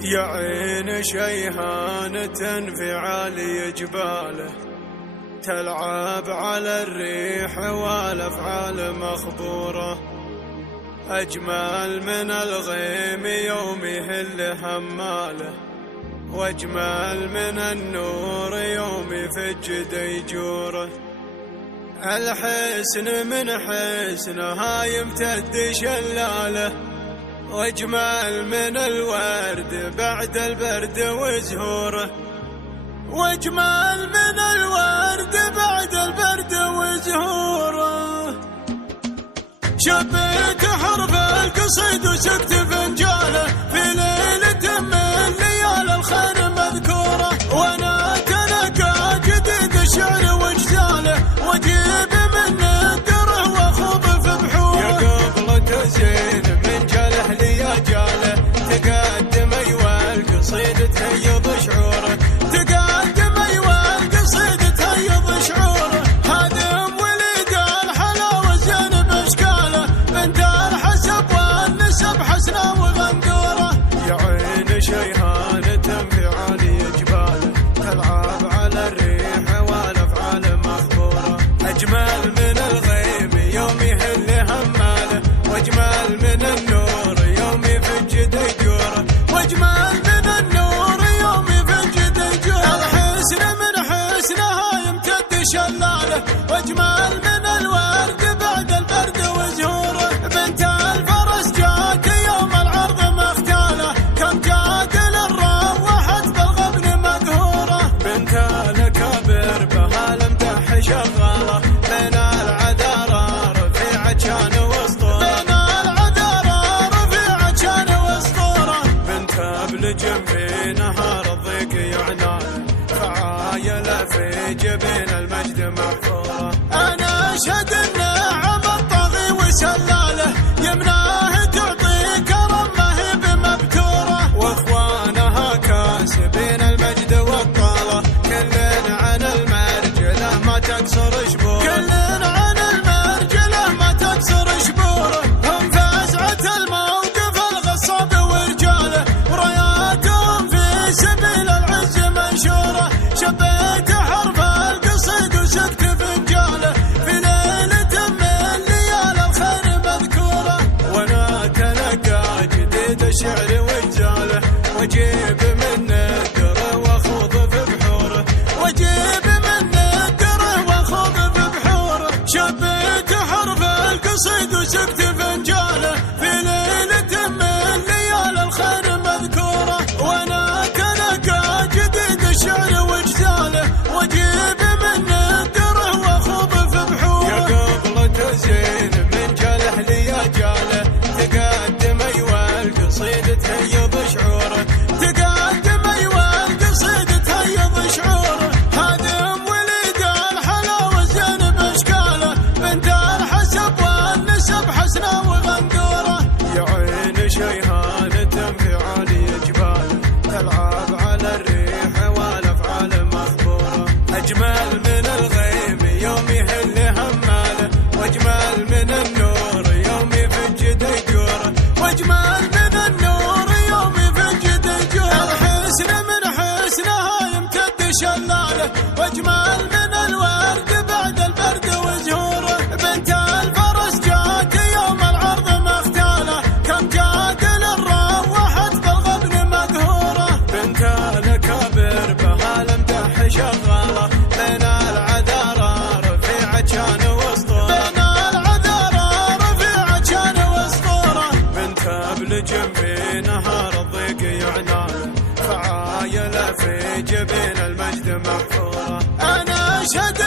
يا عين شيهانة في عالي جباله، تلعب على الريح والأفعال مخبورة. أجمل من الغيم يوم يهل هماله، واجمل من النور يوم يفج ديجوره. الحسن من حسنها يمتد شلاله، واجمل من الورد بعد البرد وزهوره. واجمل من الورد بعد البرد وزهوره. شبيت حرف القصيد وسكت فنجاله، في ليلة من ليالي الخير مذكوره. وانا تلقى جديد الشعر واجزاله، واجيب من الدره واخوض في بحوره. يا قبلة زين من جاله لي جاله، تقدم ايوه القصيد تهيض شعوره. تقدم ايوه القصيد تهيض شعوره. هادم وليد الحلاوه زين باشكاله، بنت الحسب والنسب حسنه وغندوره. يا عين شيهانة في عالي جباله، تلعب على الريح والافعال مخبوره. اجمل من الغيم يوم يهل هماله، واجمل من النور يوم يفج ديجوره. واجمل من النور يوم يفج ديجوره. الحسن من حسنها يمتد شلاله، واجمل من الورد بعد البرد وزهوره. بنت الفرس جات يوم العرض مختاله، كم جادل روحت بالغبن مقهوره. بنت الاكابر بها المدح شغاله، بين العذارى رفيعه كان واسطوره. بين العذارى رفيعه كان واسطوره. بنت ابلجم في نهار الضيق يعناله، فعايله في جبين المجد محفوره. انا اشهد النعم الطاغي وسلاله، يمناه تعطي كرم ما هي بمبتوره. واخوانها كاسبين المجد والطاله، كل عن المرجله ما تكسر شبوره. كل عن المرجله ما تكسر شبوره. هم فزعه الموقف الغصاب ورجاله، وراياتهم في سبيل العز منشوره. شبيت حرف القصيد وسكت فنجاله، في ليلة من ليالي الخير مذكوره. وانا تلقى جديد الشعر واجزاله، واجيب من الدره واخوض في بحوره. واجيب من الدره واخوض في بحوره. شبيت حرف القصيد وسكت فنجاله، في ليلة من ليالي الخير مذكوره. وانا تلقى جديد الشعر واجزاله، واجيب من الدره واخوض في بحوره. يا قبلة زين من جاله لي جاله، تقدم ايوه القصيد تهيض شعوره. تقدم ايوه القصيد تهيض شعوره. هادم وليد الحلاوه زين باشكاله، بنت الحسب والنسب حسنه وغندوره. يا عين شيهانة في عالي جباله، تلعب على الريح والافعال مخبوره. اجمل من الغيم يوم يهل هماله، واجمل من النور يوم يفج ديجوره. واجمل من النور يوم يفج ديجوره. الحسن من حسنها يمتد شلاله، واجمل من الورد بعد البرد وزهوره. بنت الفرس جات يوم العرض مختاله، كم جادل روحت بالغبن مقهوره. بنت الاكابر بها المدح شغاله، بين العذارى رفيعه كان واسطوره. بين العذارى رفيعه كان واسطوره. بنت ابلجم في نهار الضيق يعناله، فعايله في جبين المجد محفوره. انا اشهد